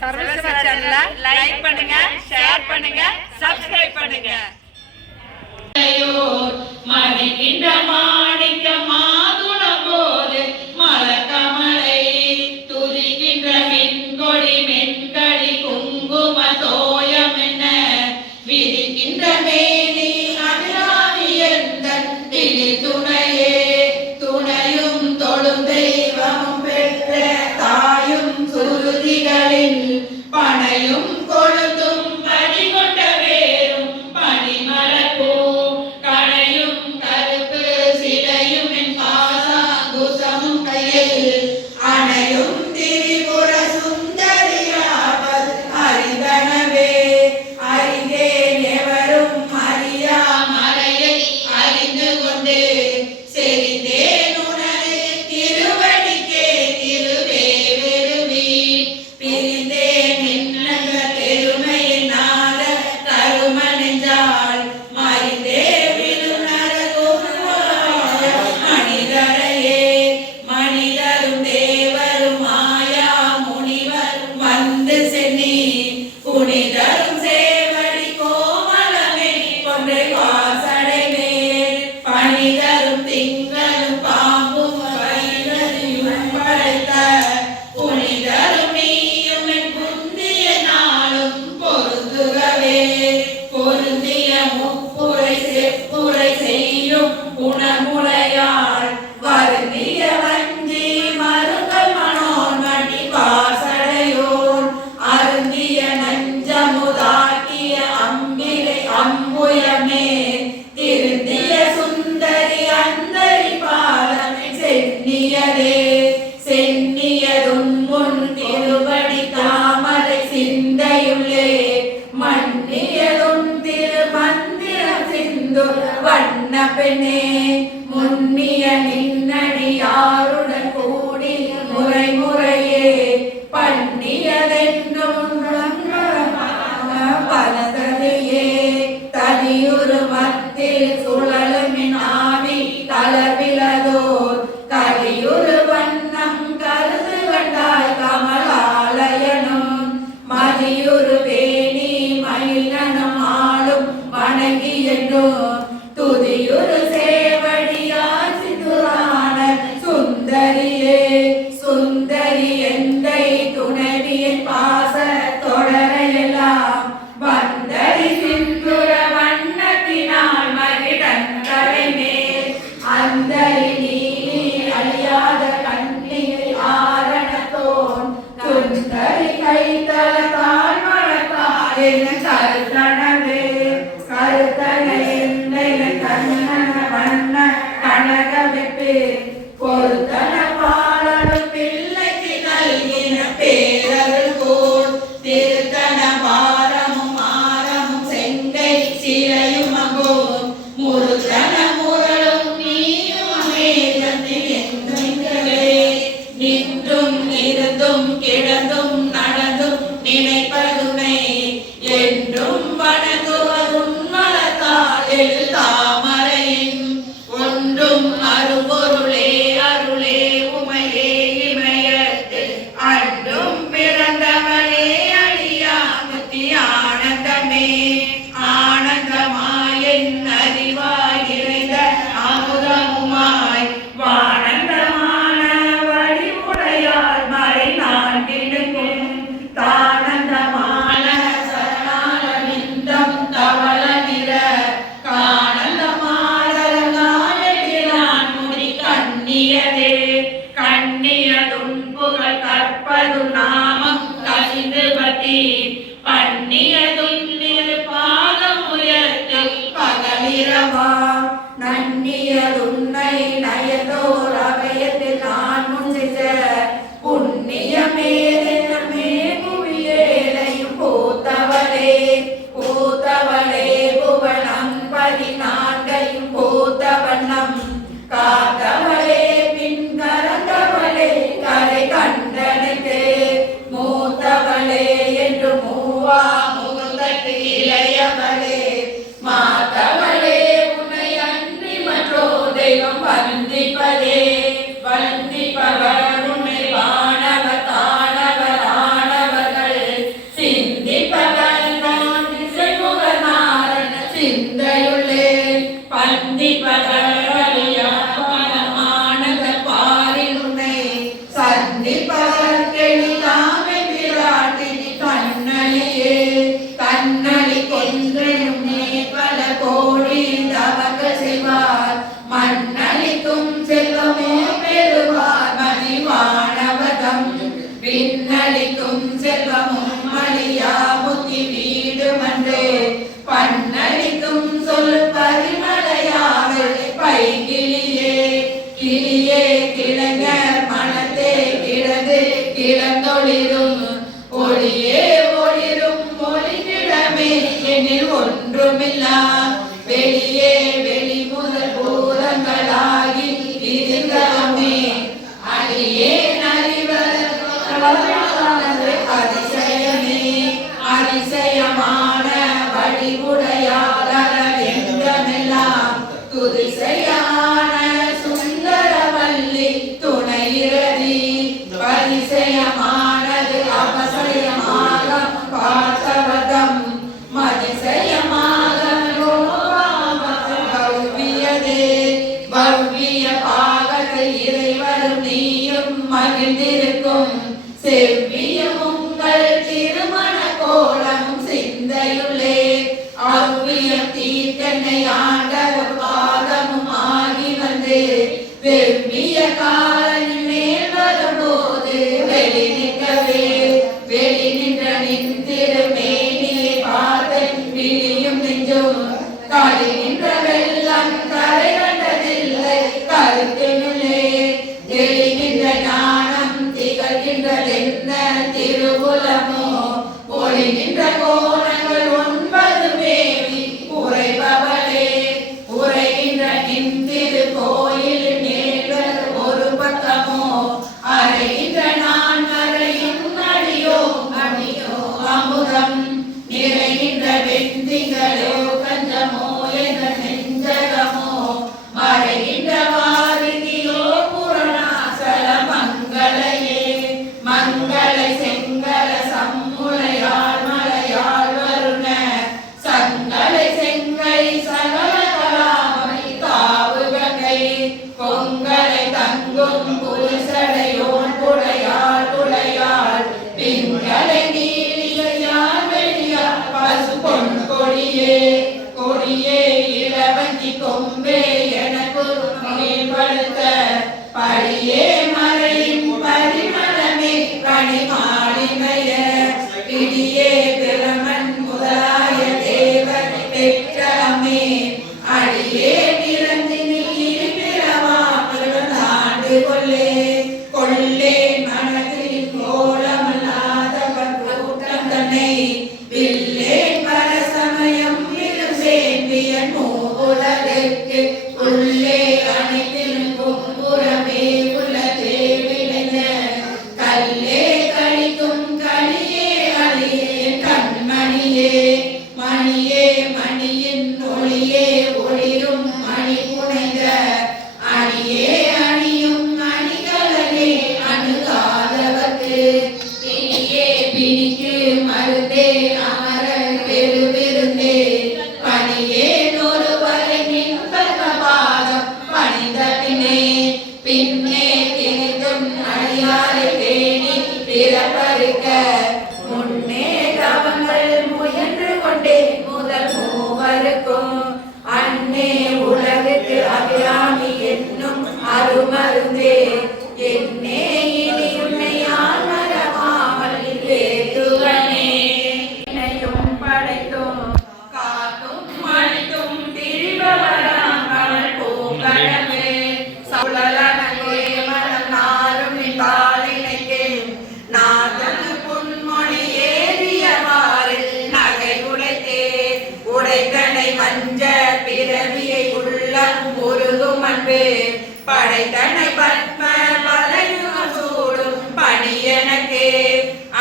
சர்வசிவா சேனலை லைக் பண்ணுங்க, ஷேர் பண்ணுங்க, சப்ஸ்கிரைப் பண்ணுங்க. மணிக்கின்ற மாணிக்க மாதுள போது மலக்கமலை துதிக்கின்ற மென்கொடி மென்கடி குங்கும தோயம் என்ன விதிக்கின்ற மேனி அபிராமி எந்தன் திணி துணையே துணையும் தொடும் தெய்வமும் பெற்ற தாயும் சுருதிகளில் பனையும் கொழுந்தும் படி கொண்ட வேறும் பனிமலப்பூ கணையும் கருப்பு சிலையும் என் பாசாங்குசமும் கையில் அணையும் திரிபுர சுந்தரியாவது அறிந்தனவே அறிந்தேன் எவரும் அறியா மறையை அறிந்து கொண்டே செறிந்தேன் உனது திருவடிக்கே திருவே வெறுவி பிரிந்தேன் என்னங்க பெருமையின் நாத கருமனெஞ்சால் மறிந்தே விழுநர மனிதரையே மனிதரும் தேவரும் மாயா முனிவரும் வந்து சென்னி புனிதரும் சேவடி கோமலமே கொன்றை வாசடை மேல் பனிதரும் திங்களும் பாம்பும் வைரதியும் படைத்த புனிதரும் நீயும் என் புந்திய நாளும் பொருந்துகவே பொருந்திய முப்புரை செப்புரை செய்யும் குணமுலையாள் வருந்திய வஞ்சி மருங்கள் மனோன்மணி வாசடையோர் அருந்திய நஞ்சமுதாக்கிய அம்பிகை அம்புயமே திருந்திய சுந்தரி அந்தரி பாதமே சென்னியதே சென்னியதும் முன் திருவடி தாமரை சிந்தையுள்ளே மன்னியதும் திரு மந்திரம் சிந்து வண்ண பெண்ணே முன்னிய நின்னடியாருடன் கூடி முறை முறையே பண்ணியதென்றும் பலதறியே தனியுரு மத்தில் சுழலுமின் ஆவி தளர்விலதோர் கலியுரு வண்ணம் கருது கண்டாய் கமலாலயனும் மதியுரு வேணி மயிலனும் ஆளும் வணங்கி என்றும் துதியுரு சேவடியார் சிந்துரான சுந்தரியே சுந்தரி எந்தை துணைவியின் பாச தொடரையெல்லாம் வந்தரி சிந்துர வண்ணத்தினால் மகிழங்கரை மேல் அந்தரி நீலி அழியாத கண்ணியை ஆரணத்தோன் சுந்தரி கைத்தல தாழ் மழக்கால் என கருத்தனவே கருத்தன எந்தை கண்ணன வண்ண கனகமிப்பு பொருத்தன பாலனும் பிள்ளைக்கு நல்கின பேரருள் போல் திருத்தன பாரமும் ஆரமும் செங்கை சிறையும் அங்கோர் முருத்தன முரளும் நீயும் அமேதத்தில் எங்கெங்கவே நின்றும் இருந்தும் கிடந்தும் நடந்தும் நினைப்பதுமை என்றும் வணங்குவதும் மலத்தால் எழு தாமரையின் ஒன்றும் அருபொருளே அருளே உமையே இமயத்து அன்றும் பிறந்தவளே அழியாமுத்தி ஆனந்தமே ஆனந்தமாயின் அறிவாய் நிறைந்த அமுதமுமாய் வானந்தமான வடிவுடையால் மறை நான்கினுக்கும் தானந்தமான சரணாலமிந்தம் தவள நிற கானந்தமாதரங்காயகிலான் முடி கண்ணியதே கண்ணியதுன் புகழ் கற்பது நாமம் கசிந்து பதி பண்ணியதுன் நிறு பாதம் உயர்த்தில் பகலிரவா நன்னியதுன்னை நயதோர் அபயத்தில் நான் முன்சித்த புண்ணியமே புவியேலையும் போத்தவளே போத்தவளே புவனம் பதினான்கையும் போத்த வண்ணம் காத்தவளே பின் கரந்தவளே கரை கண்டனுக்கு மூத்தவளே என்று எங்குமில்லாம் வெளியே வெளி முதல் பூதங்களாகி இருந்தவமே அடியே அதிசயமே அதிசயமான வடிவுடையாளர் எங்கமெல்லாம் துதிசையான சுந்தரவல்லி துணையிறதி பரிசயமானது அவசயமாக பார்த்தவதம் மதிசயமாக பவ்வியதே பவ்விய பாகத்தை இறைவரும் நீயும் மகிழ்ந்திருக்கும் செவ்வியும் உங்கள் திருமண கோலம் சிந்தையுள்ளே அவ்வியம் தீர்த்தனை ஆண்டவர் பாதமும் ஆகி வந்து வெவ்விய காலனின் மேல் வரும்போது வெளி நிற்கவே வெளி நின்ற நின் திருமேனியை பார்த்தன் விழியும் நெஞ்சும் களி நின்ற வெள்ளம் கரை கண்டதில்லை கருத்தினுள்ளே வெளி நின்ற ஞானம் திகழ்கின்றதென்ன திருவுலமோ ஒளி நின்ற கோணங்கள் 9 மேவி உரைபவளே உரைகின்ற நின் திரு கோயில் நேர்கள் ஒரு பக்கமோ அறைகின்ற நான் வரையும் அடியோ அடியோ அமுதம் நிறைகின்ற வெந்திகளோ கஞ்சமோ என்ற நெஞ்சகமோ மறைகின்ற வாரிதியோ புரணாசல மங்களையே மங்களை செங்கல சம்முளையாள் மலையாள் வருண சங்களை செங்கை சகல கலாமை காவுகை பொங்கலை தங்கும் புலிசடையோன் புடையாள் புடையாள் பிங்களை நீலியால் வெளியால் பசு பொன் கொடியே கொடியே இளவஞ்சி கொம்பே எனக்கு மேம்படுத்த படியே மறையும் பரிமளமே பணிமாளிமைய பிடியே பிரமன் முதலாய தேவன் பெற்றமே அடியே நிறந்தினி பிறவா பிறந்தாண்டு கொள்ளே கொள்ளே மனதில் கோலமல்லாதவன் கூட்டம் தன்னை வில்லேன் பரசமயம் விரும்பேன் வியன் மூவுலகிற்கு உள்ளே அனைத்திலும் கும்புறமே உள்ளதே விளைந்த கல்லே கழிக்கும் களியே அழியே கண்மணியே மணியே மணியின் ஒளியே ஒளிரும் மணி புனைந்த அணியே அணியும் அணிகளே அணுகாதவர்க்கு பிணியே பிணிக்கு மருந்தே அமர பெருவிருந்தே பணியே ஒருவரை நின்பக பாதம் பணிந்த பின்னே திரிந்தும் அடியாரை பேணி பிறப்பறுக்க முன்னே தவங்கள் முயன்று கொண்டே முதல் மூவருக்கும் அன்னே உலகுக்கு அபிராமி என்னும் அருமருந்தே என்னே இனி உன்னை யார் மறவாமல் வேண்டுவனே என்னையும் படைத்தோம் காத்தும் மணித்தும் திரிபவராம் கமல் பூங்கடமே சவுளலனங்கே மனம் நாரும் நின்பாலினைக்கே நாதன் புன்மொழி ஏறியவாறில் நகை உடைத்தே உடைத்தனை வஞ்ச பிறவியை உள்ளம் உருகும் அன்பே படைத்தனை பத்ம பலயுகம் சூடும் பணியனக்கே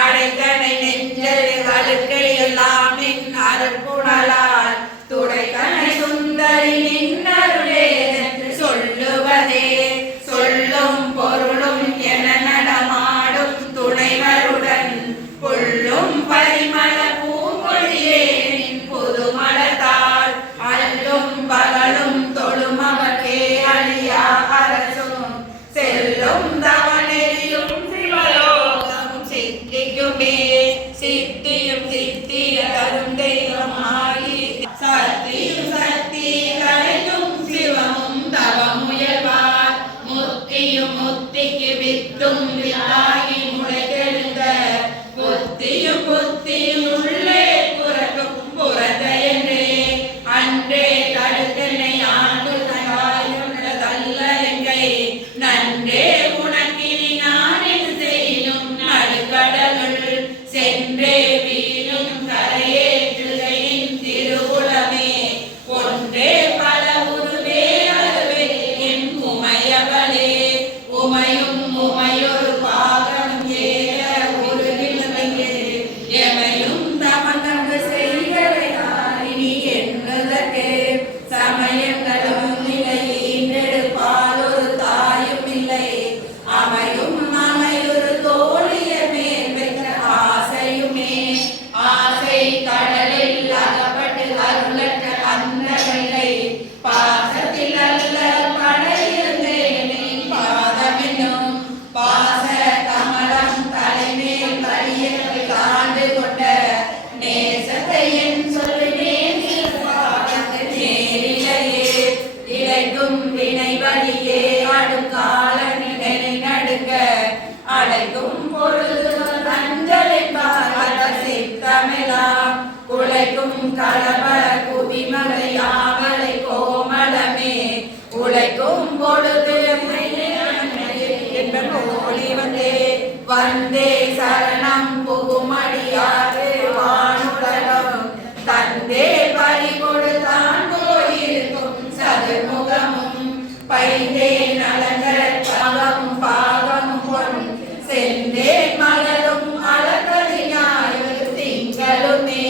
அடைத்தனை நெஞ்சல் அழுக்கை எல்லாம் நின் அருட்புணலால் துடைத்தனை சுந்தரி நின்னருளே என்று சொல்லுவதே சொல்லும் பொருளும் என நடமாடும் துணைவருடன் புல்லும் பரிமள பூங்கொழியே நின் புதுமலத்தால் அல்லும் பகலும் தொழும் அவர்க்கே அழியா அரசும் செல்லும் தவனெறியும் சிவலோகமும் சித்திக்குமே சித்தியும் சித்திய தரும் தெய்வமாகி சத்தியும் சக்தி கலையும் சிவமும் தவமுயல்வார் முத்தியும் முத்திக்கு வித்தும் வித்தாகி முளைத்தெழுந்த புத்தியும் புத்தியும் உள்ளே புறக்கும் புறத்தையன்றே அன்றே தடுத்தனை ஆண்டு தயாயுள்ளதல்ல எங்கை நன்றே உனக்கினி நான் இது செய்யும் நடுக்கடலுள் சென்றே வீழும் கரையேற்றுகையின் திருவுளமே களபல குவிமலையாவலை கோமளமே உழைக்கும் பொழுது என்ப ஒளி வந்தே வந்தே சரணம் புகுமடியாறு வானுலகம் தந்தே பறி கொடுத்தான் போயிருக்கும் சதுர்முகமும் பைந்தே நலங்கள் பாகமும் பாகமும் பொன் செந்தே மலரும் அழகதி ஞாயிறு திங்களுமே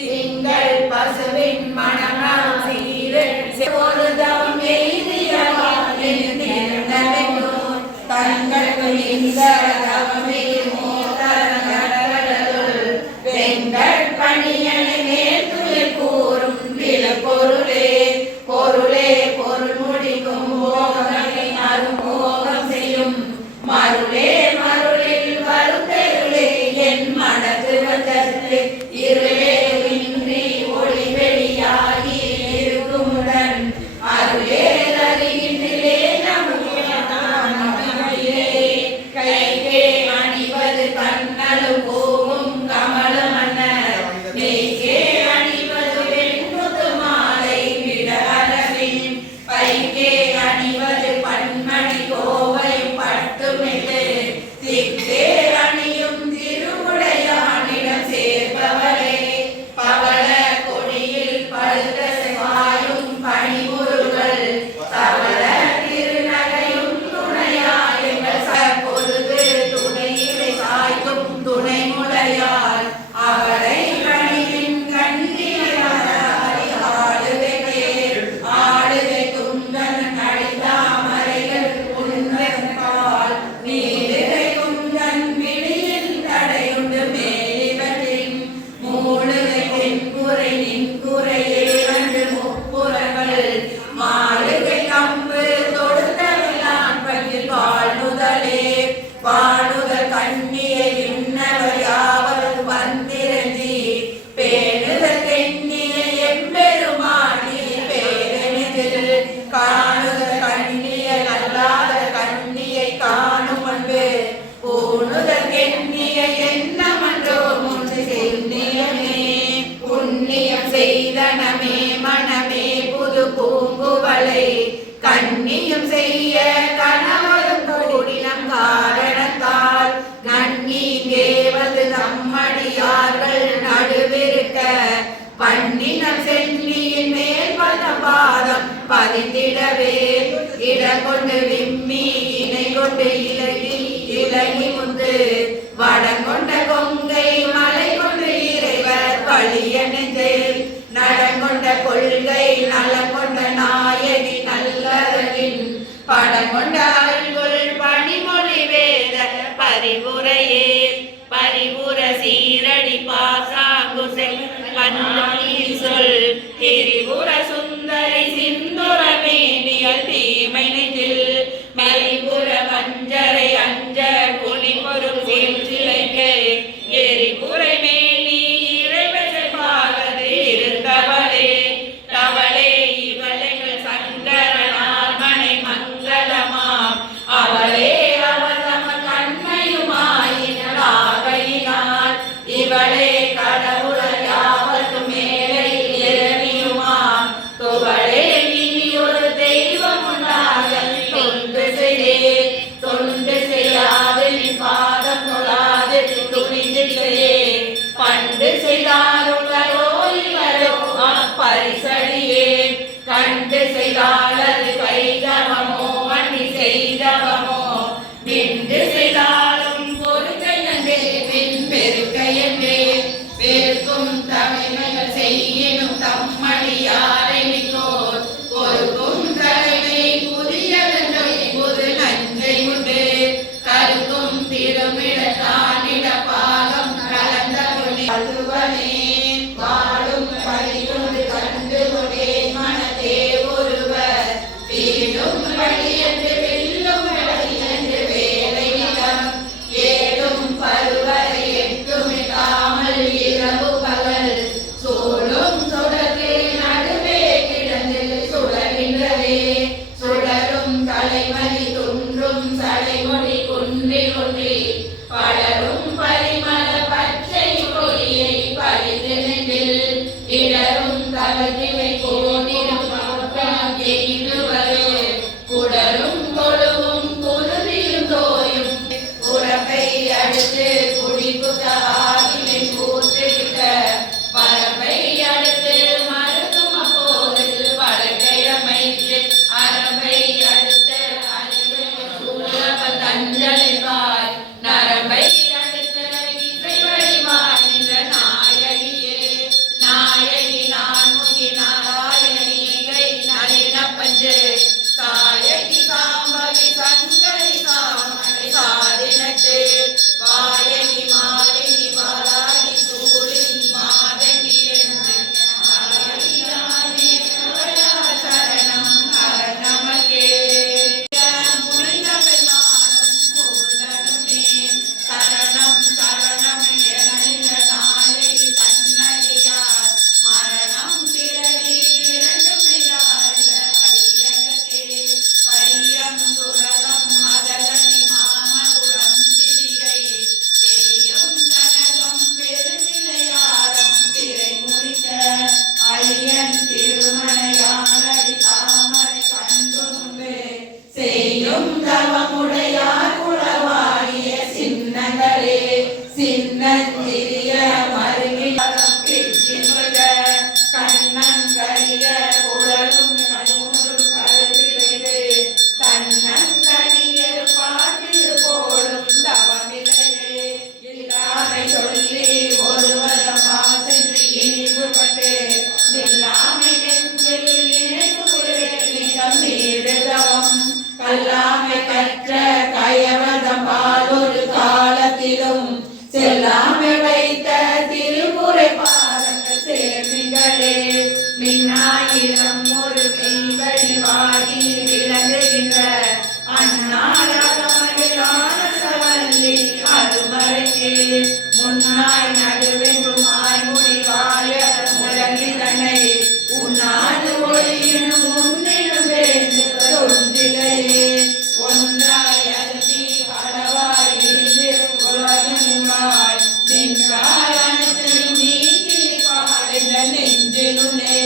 திங்கள் பசுவின் மணம் சீரு பொருதம் எய்தியவானின் தங்களுக்கு இந்த தவமே மோதரங்களுள் வெங்கள் பணியனை நேர்த்துயில் கூறும் வில பொருளே பொருளே பொருள் முடிக்கும் போகமே அருமோகம் செய்யும் மருளே மருளில் வரும் தெருளே என் மனது வந்தது இருளே இன்றி ஒளி வெளியாகி இருக்குமுடன் அருளே அறிகின்றிலே கைகே அணிவது கண்ணலும் பூவும் கமலும் மன்னர் மெய்கே அணிவது வெண்முது மாலை விட அளவின் பைகே அணிவது பன்மணி கோவை பட்டுமிட்டு திக்கே அணியும் திருவுடையானிடம் சேர்பவரே பவள கொடியில் பழுத செவாயும் பணிமுருகள் தவள திருநகையும் துணையாயுங்கள் பொழுது துணையிலை சாய்க்கும் துணை முளையால் அவரை பணியின் கண்ணியாய் ஆடுகை குங்கன் நடித்தாமரைகள் உண்மைப்பால் நீடுகை குங்கன் விழியில் தடையுண்டு மேலிவற்றின் மூடுகை தென்குறை நின்குறையே வந்து முப்புறங்கள் மாடுகை கம்பு தொடுத்தவிழான் பகில் வாழ்நுதலே வானுதல் கண்ணியை விண்ணவர் யாவரும் வந்திரஞ்சி பேணுதல் கண்ணியை எம்பெருமானி பேரணிதில் காணுதல் கண்ணியை அல்லாத கண்ணியை காணும் அன்பு பூணுதல் கண்ணியை என்னமன்றோ முன்று சென்னியமே புண்ணியம் செய்தனமே மனமே புது பூங்குவளை கண்ணியும் செய்ய கணவரும் கூடினம் காரணத்தால் நன்னீங்கேவது தம்மடியார்கள் நடுவிருக்க பண்ணினம் சென்னியின் மேல் வந்த பாதம் பதித்திடவே இடங்கொண்டு விம்மி இணை கொண்டு இலகி முந்து வடங்கொண்ட கொங்கை மலை கொண்டு இறைவர் பழிய நெஞ்சில் நடங்கொண்ட கொள்கை நலங்கொண்ட நாயகி நல்லதனின் படங்கொண்ட அல்குள் பணிமொழி வேத பரிவுரையே பரிவுர சீரடி பாசாங்குசெல் பன்னொழி சொல் திரிபுர சுந்தரி சிந்துர மேனியல் தீமை நெஞ்சில் மரிபுர மஞ்சரை அஞ்ச குனிபொரும் சிலைக்கு எரிபுரை மேனி இறைவசை பாகது இருந்தவளே தவளே இவளைகள் சங்கரனார் மனை மங்களமாம் அவளே அவதம கண்மையுமாயினார் இவளே கடவுளர் யாவர்க்கும் மேலே இறவியுமாம் துவளே இனி ஒரு தெய்வம் உண்டாக தொண்டு செய்யாது நீ பாதம் தொழாது துணிந்து பண்டு செய்தாருள்ளோ இவரோ அப்பரிசடியே கண்டு செய்தாலது கைதவமோ அணி செய்தவமோ நின்று செய்தாலும் பொறுக்கை நன்றே பின் பெருக்கை என்றே பெருக்கும் தலைமைகள் செய்யணும் தம்மடியாரை மிக்கோர் பொறுக்கும் தலைமை புதியதென்றை புது நஞ்சை உண்டு கருக்கும் திருமிடத்தானிட பாகம் கலந்த கொடி அதுவனே வாழும் பழியுண்டு கண்டு கொடே மனதே ஒருவர் வீடும் வழி என்று வெல்லும் வழி என்று வேலை நிலம் ஏடும் பருவரை எட்டுமிடாமல் இரவு பகல் சோழும் தொடர்பே நடுவே திரிய மருங்கிலம் பிச்சிமுக கண்ணங்கரிய குழலும் கண்ணூரும் கருதிலைது தன்னங்கனியர் பாட்டில் போடும் தவமில்லையே இல்லாமை சொல்லி ஒருவரமா சென்று இனிவுபட்டு நில்லாமை நெஞ்சில் இணைப்பும் நீடுதவம் கல்லாமை கற்ற கயவதம் பாலொரு காலத்திலும் செல்லாமை வைத்த திருமுறை பாதங்கள் சேர்மிகளே மின்னாயிரம் ஒரு மெய்வடிவாகி விளங்குகின்ற அந்நாளான சவல்லி அருமறைக்கு முன்னாய் நடுவென்றுமாய் முடிவாய முழங்கிதனை உன்னாது ஒளியினும் முன்னினும் வேண்டு தொண்டிலையே ஒன்றாய் அருவி அளவாய் விரிந்திரும் உலகமாய் நின்றாய் அனைத்தையும் நீக்கி பாடைந்த நெஞ்சிலுனே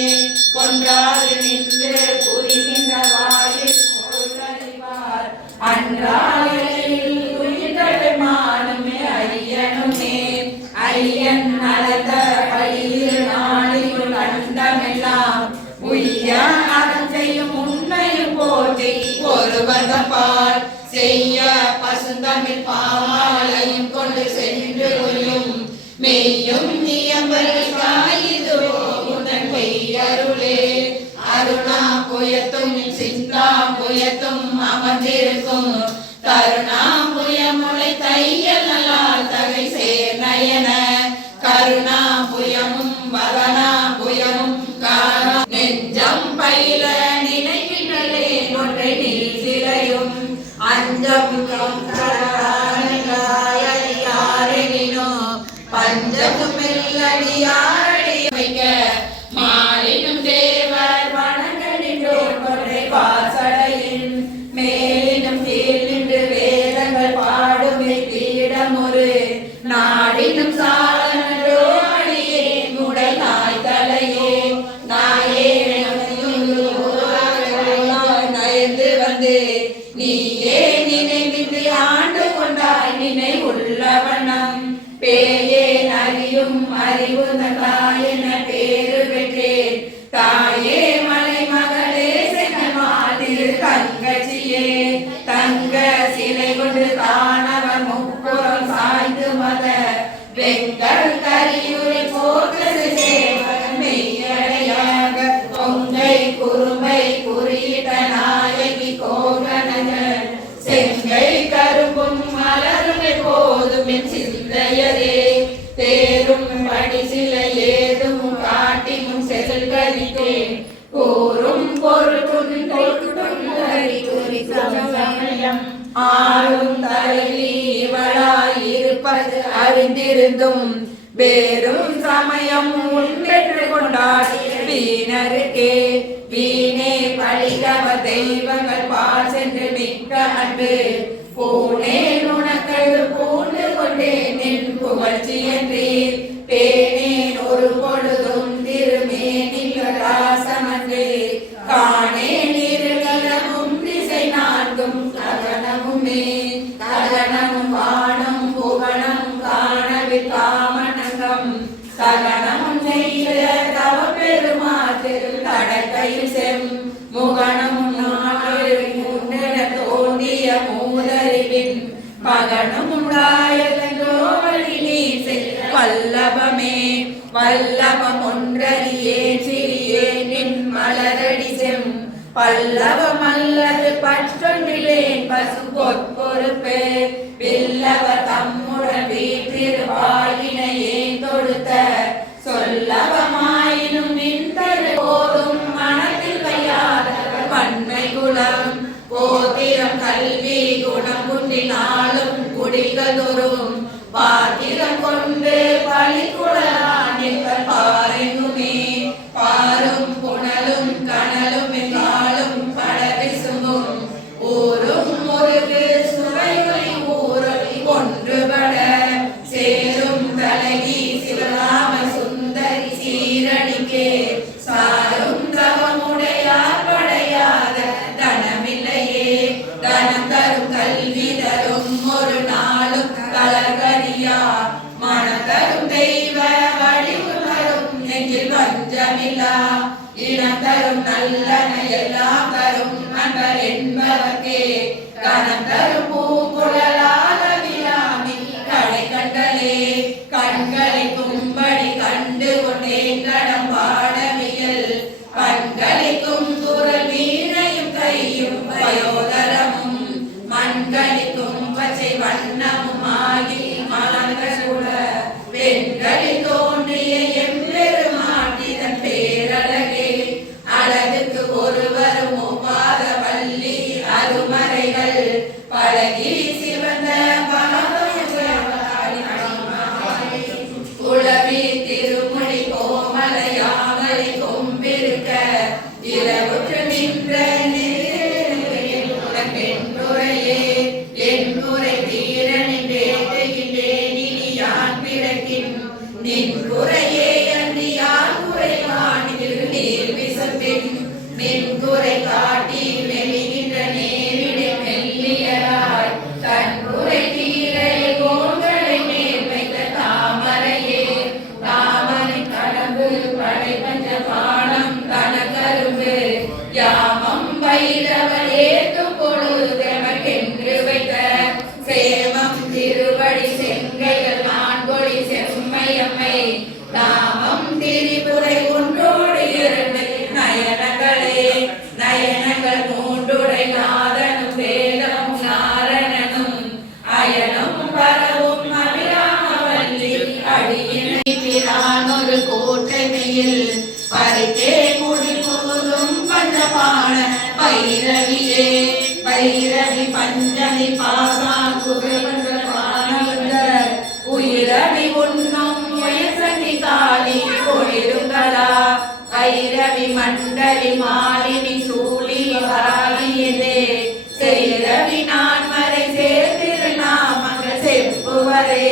கொன்றாது நின்று புரிகின்ற வாயில் பொருளறிவார் அன்றாயில் உயிர்மானுமே ஐயனுமே ஐயன் நடந்த வழியில் நாளில் கண்டமெல்லாம் உய்ய அறம் செய்யும் உண்மையும் போற்றி ஒருவர்பால் செய்ய பசுந்தமிழ் பாமாலையும் கொண்டு சென்று கொள்ளும் மெய்யும் நியம்பல் காயுதுவோ உடன் மெய்யருளே அருணா புயத்தும் சிந்தா புயத்தும் அமர்ந்திருக்கும் கருணா புயமுளை தையல் நல்லால் தகை சேர்நயன கருணா புயமும் வதனா புயமும் காணா நெஞ்சம் பயில நினைக்கின்றே ஒன்றை நீர் சிலையும் அஞ்சம் யாரெனினோ பஞ்சமும் மெல்லடியாரடி வைக்க மாறினும் தேவர் வணங்க நின்றோர் கொன்றை வாசடையின் மேலினும் கீழ் நின்று வேதங்கள் பாடுமே பீடமொரு நாடினும் சாலனோ அடியே உடல் நாய் தலையே நாயே நயந்து வந்து நீயே நினைவின்றி ஆண்டு கொண்டாய் நினை உள்ளவண்ணம் பேயே அறியும் அறிவு தாயென பேரு பெற்றேன் தாயே மலை மகளே செங்கமாதிரு தங்கச்சியே தங்க சிலை கொண்டு தானவர் முப்புறம் சாய்ந்து மத வெங்கல் கரியுரை போற்று சேவகன் மெய்யடையாக பொங்கை குறும்பை குறியிட்ட நாயகி கோகனகன் செங்கை கரும்பும் மலருமை போதும் என் சிந்தையரே தேரும் படி சில ஏதும் காட்டி முன் செல்கரித்தேன் கூறும் பொருளும் சமயம் ஆளும் தலைவி இவளாய் இருப்பது அறிந்திருந்தும் வேறும் சமயம் உண்டென்று கொண்டாடி வீணருக்கே வீணே பழிகவ தெய்வங்கள் பால் சென்று மிக்க அன்பு பூனே நுணக்கள் பூண்டு கொண்டேன் என் புகழ்ச்சி என்றீர் பேனேன் ஒரு பொழுதும் திருமேனில் ராசமன்றே காணேன் இருளமும் திசை நான்கும் ககனமுமே ககனமும் வானம் புவனம் காணவில் காமனகம் ககனமும் செய்த தவ பெருமாத்திரு கடற்கையில் செம் முகனமும் தோண்டிய மூதறிவின் மகனும் உண்டாயதோ வழி நீர் வல்லபமே வல்லபம் ஒன்றறியே சிறியேன் நின் மலரடி செம் பல்லவம் அல்லது பற்றொன்றிலேன் பசு பொற்பொறுப்பு வில்லவ தம்முடன் வீற்றிருவாயினையே தொடுத்த சொல்லவமாயினும் நின்றரு போதும் மனத்தில் வையாத பன்மை குலம் கோத்திரம் கல்வி குணம் குன்றினாலும் குடிகளொரும் பாத்திரம் கொண்டு பழிக்குடலான் எங்கள் பாரெங்குமே பாரும் புனலும் கனலும் என்றாலும் படவிசுமும் ஊரும் முருகு சுவையொலி ஊரொலி ஒன்றுபட தெய்வ வடிவு தரும் நெஞ்சில் வஞ்சமில்லா இனம் தரும் நல்லன எல்லாம் தரும் நண்பர் என்பவர்க்கே கணம் தரும் பூங்குழலால விழாமி கடை கண்டலே கண்களை கும்படி கண்டு கொண்டேன் கடம் பாடவியல் கண்களிக்கும் குரல் வீணையும் கையும் வயோதரமும் மண்களிக்கும் பச்சை வண்ணமும் ஆகி மலர்கள் கூட பெண்களில் தோன்றிய எம்பெருமாட்டிதன் பேரழகே அழகுக்கு ஒருவரும் ஒவ்வாத வள்ளி அருமறைகள் பழகி சிவந்த குளவி திருமுடி கோமலையாமலை கொம்பிருக்க இரவுற்று நின்ற பெண்ணுரையே என் குறை தீர நின்றேன் இனி யான் பிறக்கின் நின் குறையே அன்றி யான் குறை காணில் நீர் விசப்பின் நின் குறை காட்டி மெலிகின்ற நேரிடை மெல்லியராய் தன் குறை தீரை கோள்களை மேல் வைத்த தாமரையே தாமரை கடம்பு படை பஞ்ச பானம் கனகரும்பு யாமம் பயிரவர் ஏற்றும் பொழுதெமக்கென்று வைத்த சேமம் திருவடி செங்கைகள் நான்கொடி செம்மையம்மை நாமம் திரிபுரை ஒன்றோடு இரண்டு நயனங்களே நயனங்கள் மூன்றுடை நாதனும் வேதமும் நாரணனும் அயனும் பரவும் அபிராமவல்லி அடியினான் ஒரு கோட்டைமையில் பறித்தே குடி புகுதும் பஞ்சபாண பைரவியே பைரவி பஞ்சமி பாசா குகைவந்த உயிரவி உண்ணும் உயசனி காளி கொடிருங்களா பைரவி மண்டலி மாலினி சூழி வாழியதே செய்ரவி நான் மறை சேர்த்திருநாமங்கள் செப்புவரே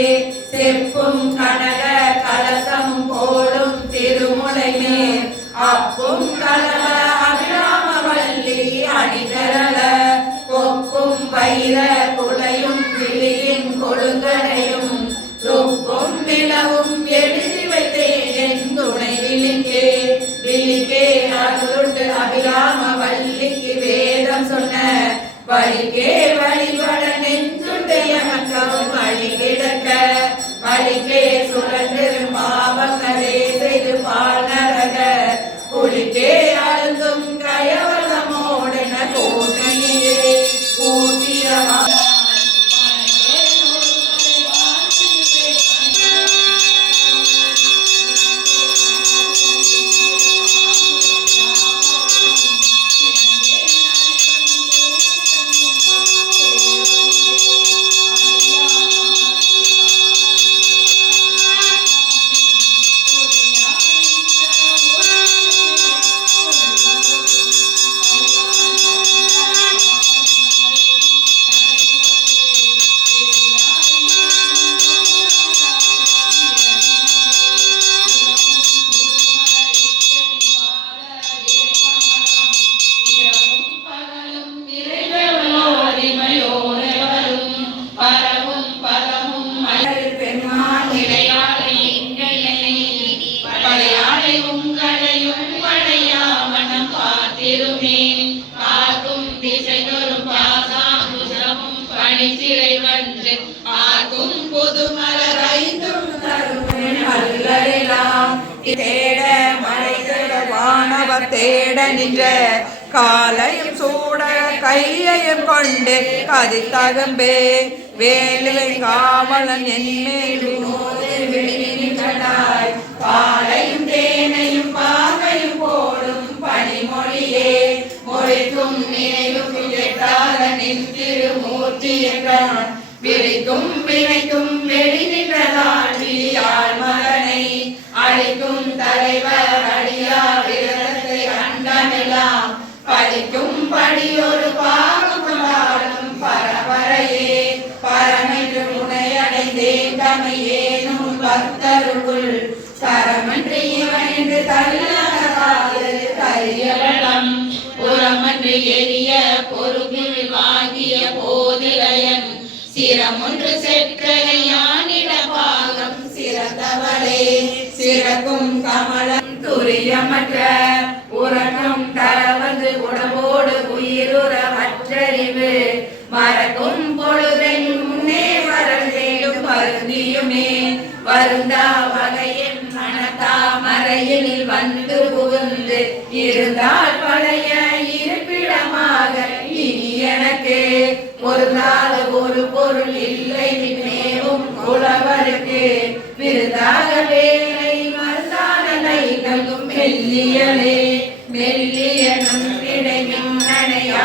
செப்பும் கனக கலசமும் போலும் திருமுலை மேல் அப்பும் கலவ அபிராமவல்லி அணிதரள கொப்பும் வைர குலையும் விழியின் கொழுங்கடையும் தொப்பும் நிலவும் எழுதி வைத்தேன் என் துணை விழிக்கே விழிக்கே அருளுண்டு அபிராமவல்லிக்கு வேதம் சொன்ன வழிக்கே வழிபட நெஞ்சுடைய மக்களும் வழி கிடக்க வழிக்கே சுழன்றிரும் பாவங்களே செய்து பால் நரக குளிக்கே அழுந்தும் கயவலமோடென கோட்டையே கூட்டியவா தேட மழை தேட வானவர் தேட நின்ற காலையும் சூட கையையும் கொண்டு கதித்தகம்பே வேலுவை காவலன் என்மேல் விழிநின்றாய் பாலையும் தேனையும் பாகையும் போடும் பனிமொழியே மொழிக்கும் நினைவுக்கும் எட்டாத நின் திருமூர்த்தி என்றான் விழிக்கும் வினைக்கும் வெளி நின்றதால் விழியாள் மகனை அழிக்கும் தலைவர் அடியா விரதத்தை அண்டமெல்லாம் பழிக்கும் படியொரு பாகம் கொண்டாடும் பரபரையே பரமென்று முனையடைந்தேன் தமையேனும் பக்தருக்குள் தரமன்று இவன் என்று தள்ளாது கரியவளம் புறமன்று எரிய பொறுப்பில் வாங்கிய போதிலையன் சிரமொன்று செற்ற யானிட பாகம் சிறந்தவன் காதலே சிறக்கும் கமலம் துரியமற்ற உறக்கம் தரவது உடம்போடு உயிருற மற்றறிவு மறக்கும் பொழுதென் முன்னே வரந்தேடும் வருந்தியுமே வருந்தா வகையின் மனத்தா மறையில் வந்து புகுந்து இருந்தால் பழைய இருப்பிடமாக இனி எனக்கு ஒரு நாள் ஒரு பொருள் இல்லை மேவும் உழவருக்கு விருதாக வேலை மருந்தானலை நல்கும் மெல்லியலே மெல்லியனும் கிடைமின்னணையா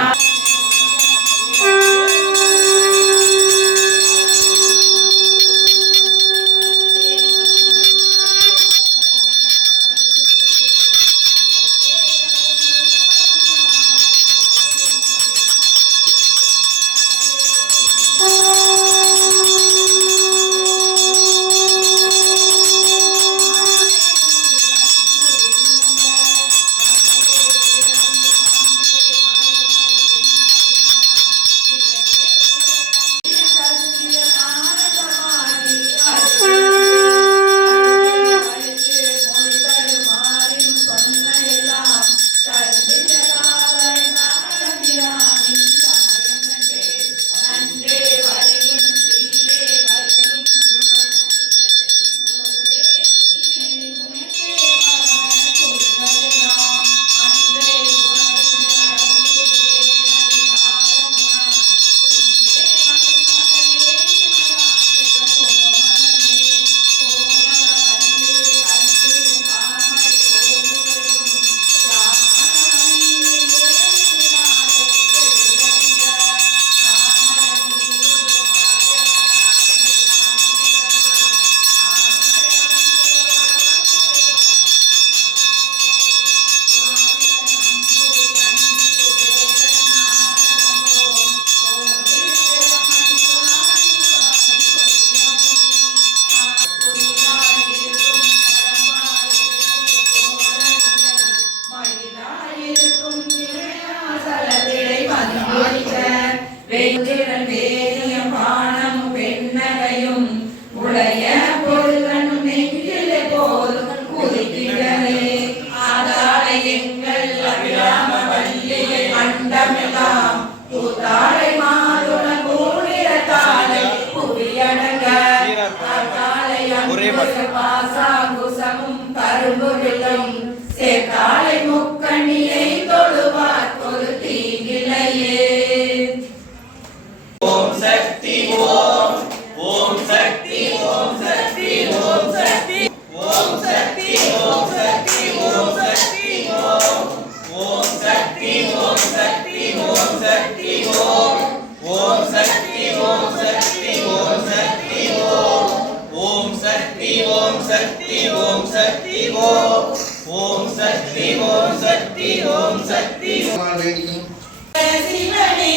பாசாங்குசமும் கரும்புகளும் சேர்த்தாலை முக்கண்ணியை தொழுவார் ஒரு தீங்கிலையே. ஓம் சக்தி ஓம் ஓம் சக்தி ஓம் சக்தி ஓம் சக்தி ஓம் சக்தி ஓம் சக்தி ஓம் சக்தி ஓம் ஓம் சக்தி ஓம் சக்தி ஓம் சக்தி ஓம் ஓம் சக்தி ஓம் சக்தி ஓம் சக்தி ஓம் ஓம் சக்தி ஓம் சக்தி ஓம் சக்தி ஓம் ஓம் சக்தி ஓம் சக்தி ஓம் சக்தி சிவனே